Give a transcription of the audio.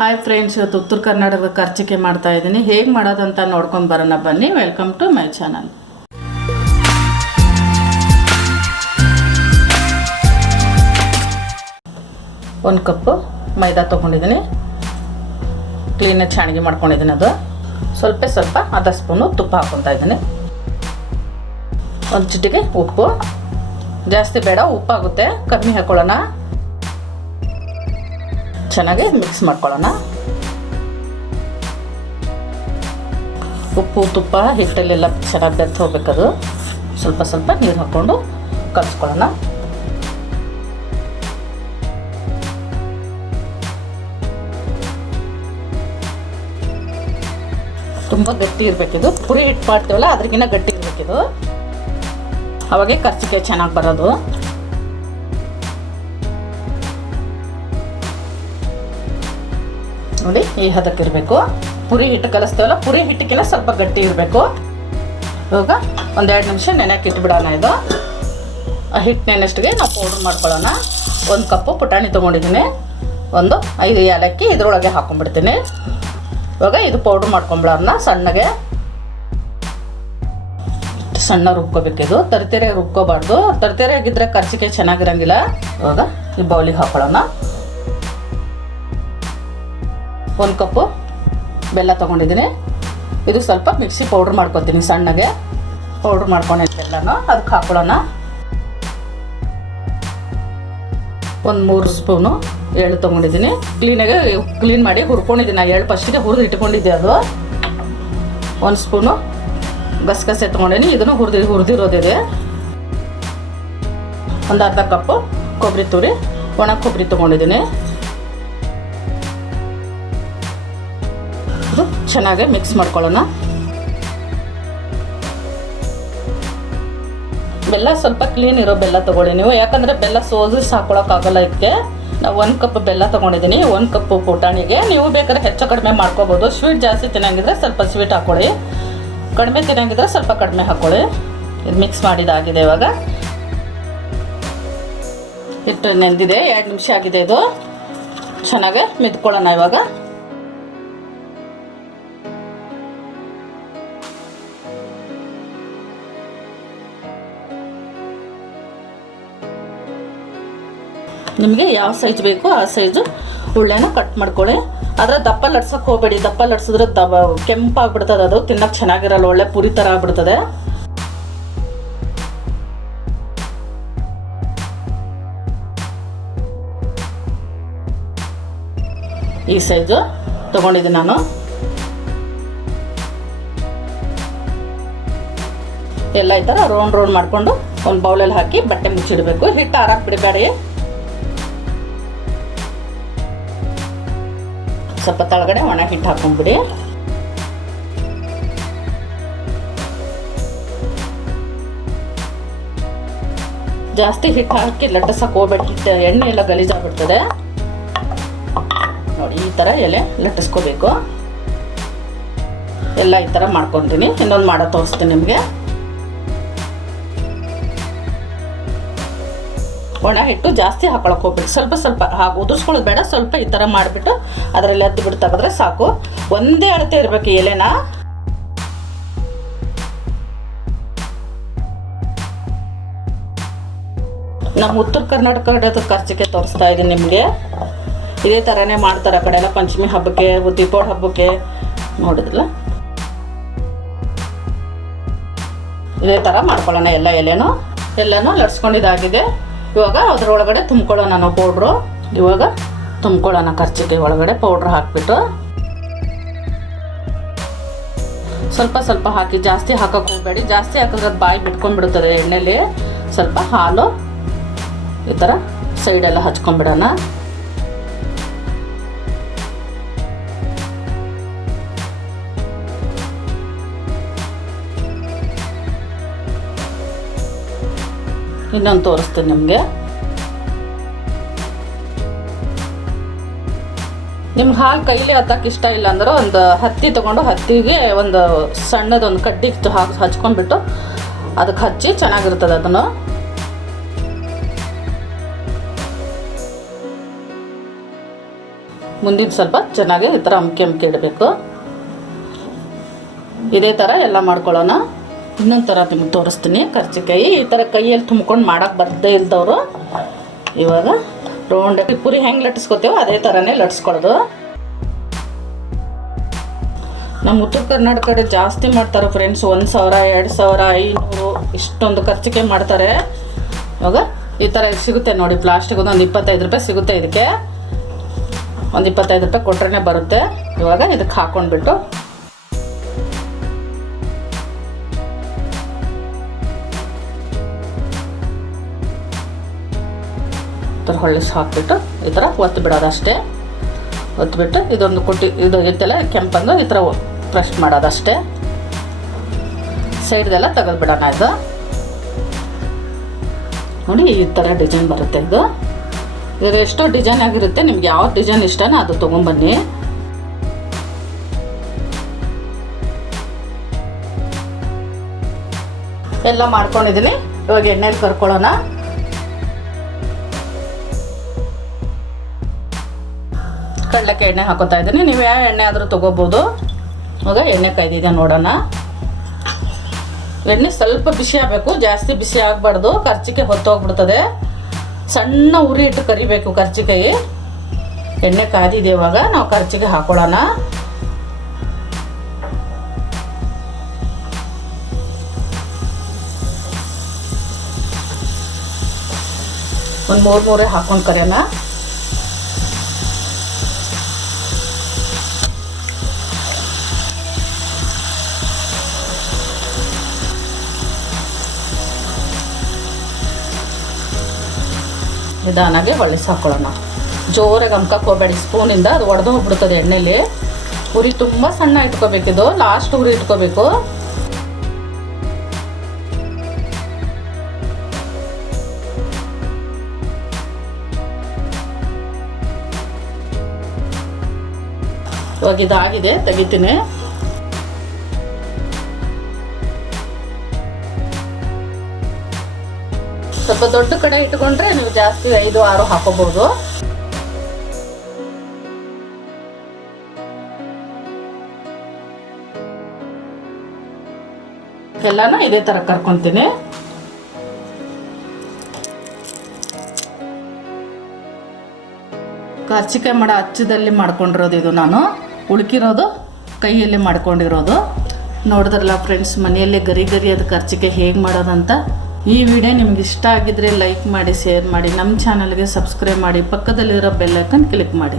Hi friends, ಇವತ್ತು ಉತ್ತರ ಕರ್ನಾಟಕದ ಕರ್ಚಿಕೆ ಮಾಡ್ತಾ ಇದ್ದೀನಿ. ಹೇಗೆ ಮಾಡೋದಂತ ನೋಡ್ಕೊಂಡು ಬರೋಣ ಬನ್ನಿ. Welcome to my channel. ಒಂದು ಕಪ್ಪು ಮೈದಾ ತೊಗೊಂಡಿದ್ದೀನಿ. ಕ್ಲೀನಾಗಿ ಚಾಣಿಗೆ ಮಾಡ್ಕೊಂಡಿದ್ದೀನಿ. ಅದು ಸ್ವಲ್ಪ ಅರ್ಧ ಸ್ಪೂನು ತುಪ್ಪ ಹಾಕ್ಕೊತಾ ಇದ್ದೀನಿ. ಒಂದು ಚಿಟಿಕೆ ಉಪ್ಪು, ಜಾಸ್ತಿ ಬೇಡ, ಉಪ್ಪಾಗುತ್ತೆ, ಕಮ್ಮಿ ಹಾಕ್ಕೊಳ್ಳೋಣ. ಚೆನ್ನಾಗಿ ಮಿಕ್ಸ್ ಮಾಡ್ಕೊಳ್ಳೋಣ. ಉಪ್ಪು ತುಪ್ಪ ಹಿಟ್ಟಲ್ಲೆಲ್ಲ ಚೆನ್ನಾಗಿ ಬೆರ್ತು ಹೋಗ್ಬೇಕದು. ಸ್ವಲ್ಪ ನೀರು ಹಾಕ್ಕೊಂಡು ಕಲಿಸ್ಕೊಳ್ಳೋಣ. ತುಂಬ ಗಟ್ಟಿ ಇರಬೇಕಿದು. ಪುರಿ ಹಿಟ್ಟು ಮಾಡ್ತೀವಲ್ಲ ಅದ್ರಿಗಿಂತ ಗಟ್ಟಿ ಇರಬೇಕಿದು, ಅವಾಗೆ ಕರ್ಚಿಕಾಯಿ ಚೆನ್ನಾಗಿ ಬರೋದು. ನೋಡಿ, ಈ ಹದಕ್ಕೆ ಇರಬೇಕು. ಪುರಿ ಹಿಟ್ಟು ಕಲಿಸ್ತೀವಲ್ಲ, ಪುರಿ ಹಿಟ್ಟಕ್ಕಿಂತ ಸ್ವಲ್ಪ ಗಟ್ಟಿ ಇರಬೇಕು. ಇವಾಗ ಒಂದೆರಡು ನಿಮಿಷ ನೆನೆಯಕ್ಕೆ ಇಟ್ಬಿಡೋಣ. ಇದು ಹಿಟ್ಟು ನೆನೆಷ್ಟಿಗೆ ನಾವು ಪೌಡ್ರ್ ಮಾಡ್ಕೊಳ್ಳೋಣ. 1 ಕಪ್ಪು ಪುಟಾಣಿ ತೊಗೊಂಡಿದ್ದೀನಿ. 5 ಏಲಕ್ಕಿ ಇದ್ರೊಳಗೆ ಹಾಕೊಂಡ್ಬಿಡ್ತೀನಿ. ಇವಾಗ ಇದು ಪೌಡ್ರ್ ಮಾಡ್ಕೊಂಬಿಡೋಣ. ಸಣ್ಣ ರುಬ್ಕೋಬೇಕಿದು. ತರಿತೇರೆ ರುಬ್ಕೋಬಾರ್ದು. ತರಿತೇರೆ ಆಗಿದ್ರೆ ಕರ್ಚಿಕಾಯಿ ಚೆನ್ನಾಗಿರಂಗಿಲ್ಲ. ಇವಾಗ ಈ ಬೌಲಿಗೆ ಹಾಕೊಳ್ಳೋಣ. 1 ಕಪ್ಪು ಬೆಲ್ಲ ತೊಗೊಂಡಿದ್ದೀನಿ. ಇದು ಸ್ವಲ್ಪ ಮಿಕ್ಸಿ ಪೌಡ್ರ್ ಮಾಡ್ಕೊತೀನಿ. ಸಣ್ಣಗೆ ಪೌಡ್ರ್ ಮಾಡ್ಕೊಂಡಿದ್ದ ಬೆಲ್ಲನೂ ಅದಕ್ಕೆ ಹಾಕೊಳ್ಳೋಣ. 3 ಸ್ಪೂನು ಎಳ್ಳು ತೊಗೊಂಡಿದ್ದೀನಿ. ಕ್ಲೀನ್ ಮಾಡಿ ಹುರ್ಕೊಂಡಿದ್ದೀನಿ. ಎಳ್ಳು ಫಸ್ಟಿಗೆ ಹುರಿದು ಇಟ್ಕೊಂಡಿದ್ದೆ. ಅದು 1 ಸ್ಪೂನು ಗಸಗಸೆ ತೊಗೊಂಡಿದ್ದೀನಿ. ಇದನ್ನು ಹುರಿದಿರೋದಿದೆ. ಒಂದು ಅರ್ಧ ಕಪ್ಪು ಕೊಬ್ಬರಿ ತುರಿ, ಒಣ ಕೊಬ್ಬರಿ ತೊಗೊಂಡಿದ್ದೀನಿ. ಚೆನ್ನಾಗಿ ಮಿಕ್ಸ್ ಮಾಡ್ಕೊಳ್ಳೋಣ. ಬೆಲ್ಲ ಸ್ವಲ್ಪ ಕ್ಲೀನ್ ಇರೋ ಬೆಲ್ಲ ತೊಗೊಳ್ಳಿ ನೀವು, ಯಾಕಂದರೆ ಬೆಲ್ಲ ಸೋಸಿಸಿ ಹಾಕ್ಕೊಳಕ್ಕಾಗಲ್ಲ. ಇದಕ್ಕೆ ನಾವು 1 ಕಪ್ ಬೆಲ್ಲ ತೊಗೊಂಡಿದ್ದೀನಿ. 1 ಕಪ್ಪು ಪುಟಾಣಿಗೆ ನೀವು ಬೇಕಾದ್ರೆ ಹೆಚ್ಚು ಕಡಿಮೆ ಮಾಡ್ಕೋಬೋದು. ಸ್ವೀಟ್ ಜಾಸ್ತಿ ತಿನ್ನಂಗಿದ್ರೆ ಸ್ವಲ್ಪ ಸ್ವೀಟ್ ಹಾಕ್ಕೊಳ್ಳಿ, ಕಡಿಮೆ ತಿನ್ನಂಗಿದ್ರೆ ಸ್ವಲ್ಪ ಕಡಿಮೆ ಹಾಕ್ಕೊಳ್ಳಿ. ಇದು ಮಿಕ್ಸ್ ಮಾಡಿದಾಗಿದೆ. ಇವಾಗ ಹಿಟ್ಟು ನೆಂದಿದೆ, 2 ನಿಮಿಷ ಆಗಿದೆ. ಇದು ಚೆನ್ನಾಗಿ ಮಿದ್ಕೊಳ್ಳೋಣ. ಇವಾಗ ನಿಮಗೆ ಯಾವ ಸೈಜ್ ಬೇಕೋ ಆ ಸೈಜು ಉಳ್ಳೆನ ಕಟ್ ಮಾಡ್ಕೊಳ್ಳಿ. ಆದರೆ ದಪ್ಪ ಲಟ್ಸೋಕೆ ಹೋಗಬೇಡಿ. ದಪ್ಪ ಲಟ್ಸಿದ್ರೆ ಕೆಂಪಾಗ್ಬಿಡ್ತದೆ. ಅದು ತಿನ್ನೋಕೆ ಚೆನ್ನಾಗಿರಲ್ಲ, ಒಳ್ಳೆ ಪುರಿ ಥರ ಆಗ್ಬಿಡ್ತದೆ. ಈ ಸೈಜು ತೊಗೊಂಡಿದ್ದೀನಿ ನಾನು. ಎಲ್ಲ ಈ ಥರ ರೌಂಡ್ ಮಾಡಿಕೊಂಡು ಒಂದು ಬೌಲಲ್ಲಿ ಹಾಕಿ ಬಟ್ಟೆ ಮುಚ್ಚಿಡಬೇಕು. ಹಿಟ್ಟು ಆರಾಕ್ ಬಿಡಬೇಡಿ. ಸ್ವಲ್ಪ ತಳಗಡೆ ಒಣ ಹಿಟ್ಟು ಹಾಕೊಂಡ್ಬಿಡಿ. ಜಾಸ್ತಿ ಹಿಟ್ಟು ಹಾಕಿ ಲಟ್ಟಿಸಕ್ಕೆ ಹೋಗ್ಬೇಡಿ. ಹಿಟ್ಟು ಎಣ್ಣೆ ಎಲ್ಲ ಗಲೀಜಾಗ್ಬಿಡ್ತದೆ. ನೋಡಿ, ಈ ಥರ ಎಲೆ ಲಟ್ಟಿಸ್ಕೋಬೇಕು. ಎಲ್ಲ ಈ ಥರ ಮಾಡ್ಕೊತೀನಿ. ಇನ್ನೊಂದು ಮಾಡೋ ತೋರಿಸ್ತೀನಿ ನಿಮಗೆ. ಒಣ ಹಿಟ್ಟು ಜಾಸ್ತಿ ಹಾಕೊಳಕ್ಕೆ ಹೋಗ್ಬಿಟ್ಟು ಸ್ವಲ್ಪ ಹಾಕಿ ಉದುರ್ಸ್ಕೊಳ್ಳೋದು ಬೇಡ. ಸ್ವಲ್ಪ ಈ ಥರ ಮಾಡಿಬಿಟ್ಟು ಅದರಲ್ಲಿ ಹತ್ತಿಬಿಟ್ಟು ತೆಗೆದ್ರೆ ಸಾಕು. ಒಂದೇ ಅಳತೆ ಇರಬೇಕು ಎಲೆನ. ನಮ್ಮ ಉತ್ತರ ಕರ್ನಾಟಕದ ಕರ್ಚಿಕಾಯಿ ತೋರಿಸ್ತಾ ಇದ್ದೀನಿ ನಿಮಗೆ. ಇದೇ ಥರನೇ ಮಾಡ್ತಾರೆ ಆ ಕಡೆ ಎಲ್ಲ. ಪಂಚಮಿ ಹಬ್ಬಕ್ಕೆ, ದೀಪಾವಳಿ ಹಬ್ಬಕ್ಕೆ ನೋಡಿದ್ರಲ್ಲ, ಇದೇ ಥರ ಮಾಡ್ಕೊಳ್ಳೋಣ. ಎಲ್ಲನೂ ಲಟ್ಸ್ಕೊಂಡಿದ್ದಾಗಿದೆ. ಇವಾಗ ಅದರೊಳಗಡೆ ತುಂಬ್ಕೊಳ್ಳೋಣ ನಾವು ಪೌಡ್ರು. ಇವಾಗ ತುಂಬ್ಕೊಳ್ಳೋಣ ಕರ್ಚಿಕಾಯಿ ಒಳಗಡೆ ಪೌಡ್ರ್ ಹಾಕಿಬಿಟ್ಟು. ಸ್ವಲ್ಪ ಹಾಕಿ, ಜಾಸ್ತಿ ಹಾಕೋಕೆ ಹೋಗಬೇಡಿ. ಜಾಸ್ತಿ ಹಾಕಿದ್ರೆ ಅದು ಬಾಯಿ ಬಿಟ್ಕೊಂಡ್ಬಿಡ್ತದೆ ಎಣ್ಣೆಲಿ. ಸ್ವಲ್ಪ ಹಾಲು ಈ ಥರ ಸೈಡೆಲ್ಲ ಹಚ್ಕೊಂಡ್ಬಿಡೋಣ. ಇನ್ನೊಂದು ತೋರಿಸ್ತೀನಿ ನಿಮಗೆ. ನಿಮ್ಗೆ ಹಾಲು ಕೈಲಿ ಹತ್ತಕ್ಕೆ ಇಷ್ಟ ಇಲ್ಲ ಅಂದ್ರೆ ಒಂದು ಹತ್ತಿ ತೊಗೊಂಡು ಹತ್ತಿಗೆ ಒಂದು ಸಣ್ಣದೊಂದು ಕಡ್ಡಿ ಹಚ್ಕೊಂಡ್ಬಿಟ್ಟು ಅದಕ್ಕೆ ಹಚ್ಚಿ ಚೆನ್ನಾಗಿರ್ತದೆ. ಅದನ್ನು ಮುಂದಿನ ಸ್ವಲ್ಪ ಚೆನ್ನಾಗಿ ಈ ಥರ ಅಮ್ಕೆ ಇಡಬೇಕು. ಇದೇ ಥರ ಎಲ್ಲ ಮಾಡ್ಕೊಳ್ಳೋಣ. ಇನ್ನೊಂದು ಥರ ನಿಮ್ಗೆ ತೋರಿಸ್ತೀನಿ. ಕರ್ಜಿಕಾಯಿ ಈ ಥರ ಕೈಯಲ್ಲಿ ತುಂಬ್ಕೊಂಡು ಮಾಡೋಕ್ಕೆ ಬರದೇ ಇಲ್ದವರು ಇವಾಗ ರೌಂಡ್ ಪುರಿ ಹೆಂಗೆ ಲಟ್ಸ್ಕೊತೀವೋ ಅದೇ ಥರನೇ ಲಟ್ಸ್ಕೊಳ್ಳೋದು. ನಮ್ಮ ಉತ್ತರ ಕರ್ನಾಟಕ ಕಡೆ ಜಾಸ್ತಿ ಮಾಡ್ತಾರೆ ಫ್ರೆಂಡ್ಸ್. 1,000, 2,000, 500 ಇಷ್ಟೊಂದು ಖರ್ಚಿಗೆ ಮಾಡ್ತಾರೆ. ಇವಾಗ ಈ ಥರ ಸಿಗುತ್ತೆ ನೋಡಿ, ಪ್ಲಾಸ್ಟಿಕ್ ಒಂದು 25 ರೂಪಾಯಿ ಸಿಗುತ್ತೆ. ಇದಕ್ಕೆ ಒಂದು 25 ರೂಪಾಯಿ ಕೊಟ್ರೆ ಬರುತ್ತೆ. ಇವಾಗ ಇದಕ್ಕೆ ಹಾಕ್ಕೊಂಡ್ಬಿಟ್ಟು ಈ ಥರ ಹೊಳ್ಳಿಸಿ ಹಾಕ್ಬಿಟ್ಟು ಈ ಥರ ಒತ್ತು ಬಿಡೋದು ಅಷ್ಟೇ. ಒತ್ಬಿಟ್ಟು ಇದೊಂದು ಇದು ಇತ್ತಲ್ಲ ಕೆಂಪಂದು ಈ ಥರ ಪ್ರೆಸ್ ಮಾಡೋದಷ್ಟೇ. ಸೈಡ್ದೆಲ್ಲ ತೆಗೆದುಬಿಡೋಣ. ಇದು ನೋಡಿ ಈ ಥರ ಡಿಸೈನ್ ಬರುತ್ತೆ. ಇದು ಎಷ್ಟೋ ಡಿಸೈನ್ ಆಗಿರುತ್ತೆ. ನಿಮ್ಗೆ ಯಾವ ಡಿಸೈನ್ ಇಷ್ಟನೋ ಅದು ತೊಗೊಂಬನ್ನಿ. ಎಲ್ಲ ಮಾಡ್ಕೊಂಡಿದ್ದೀನಿ. ಇವಾಗ ಎಣ್ಣೆಲಿ ಕರ್ಕೊಳ್ಳೋಣ. ಕಡಲೆಕ್ಕೆ ಎಣ್ಣೆ ಹಾಕೋತಾ ಇದ್ದೀನಿ. ನೀವು ಯಾವ ಎಣ್ಣೆ ಆದರೂ ತೊಗೋಬೋದು. ಇವಾಗ ಎಣ್ಣೆ ಕಾಯ್ದಿದೆ ನೋಡೋಣ. ಎಣ್ಣೆ ಸ್ವಲ್ಪ ಬಿಸಿ ಆಗಬೇಕು, ಜಾಸ್ತಿ ಬಿಸಿ ಆಗಬಾರ್ದು. ಕರ್ಜಿಕಾಯಿ ಹೊತ್ತೋಗ್ಬಿಡ್ತದೆ. ಸಣ್ಣ ಉರಿ ಇಟ್ಟು ಕರಿಬೇಕು ಕರ್ಜಿಕಾಯಿ. ಎಣ್ಣೆ ಕಾಯ್ದಿದೆ. ಇವಾಗ ನಾವು ಕರ್ಜಿಕಾಯಿ ಹಾಕೊಳ್ಳೋಣ. ಒಂದು 3 ಹಾಕೊಂಡು ಕರಿಯೋಣ. ನಿಧಾನಾಗೆ ಹೊಳ್ಳಿಸಿ ಹಾಕೊಳ್ಳೋಣ. ಜೋರಾಗಿ ಅಮ್ಕಕ್ಕೆ ಹೋಗಬೇಡಿ. ಸ್ಪೂನಿಂದ ಅದು ಒಡೆದು ಹೋಗ್ಬಿಡ್ತದೆ ಎಣ್ಣೆಲಿ. ಉರಿ ತುಂಬ ಸಣ್ಣ ಇಟ್ಕೋಬೇಕಿದು. ಲಾಸ್ಟ್ ಉರಿ ಇಟ್ಕೋಬೇಕು. ಇವಾಗ ಇದಾಗಿದೆ, ತೆಗಿತೀನಿ. ಸ್ವಲ್ಪ ದೊಡ್ಡ ಕಡೆ ಇಟ್ಕೊಂಡ್ರೆ ನೀವು ಜಾಸ್ತಿ 5, 6 ಹಾಕೋಬಹುದು. ಎಲ್ಲಾನು ಇದೇ ತರ ಕರ್ಕೊಂತೀನಿ. ಕರ್ಜಿಕಾಯಿ ಮಾಡೋ ಅಚ್ಚದಲ್ಲಿ ಮಾಡ್ಕೊಂಡಿರೋದು ಇದು. ನಾನು ಉಳ್ಕಿರೋದು ಕೈಯಲ್ಲಿ ಮಾಡ್ಕೊಂಡಿರೋದು. ನೋಡಿದ್ರಲ್ಲ ಫ್ರೆಂಡ್ಸ್, ಮನೆಯಲ್ಲೇ ಗರಿ ಅದು ಕರ್ಜಿಕಾಯಿ ಹೇಗೆ ಮಾಡೋದಂತ. ಈ ವಿಡಿಯೋ ನಿಮ್ಗೆ ಇಷ್ಟ ಆಗಿದ್ರೆ ಲೈಕ್ ಮಾಡಿ, ಶೇರ್ ಮಾಡಿ, ನಮ್ಮ ಚಾನಲ್ಗೆ ಸಬ್ಸ್ಕ್ರೈಬ್ ಮಾಡಿ, ಪಕ್ಕದಲ್ಲಿರೋ ಬೆಲ್ ಐಕನ್ ಕ್ಲಿಕ್ ಮಾಡಿ.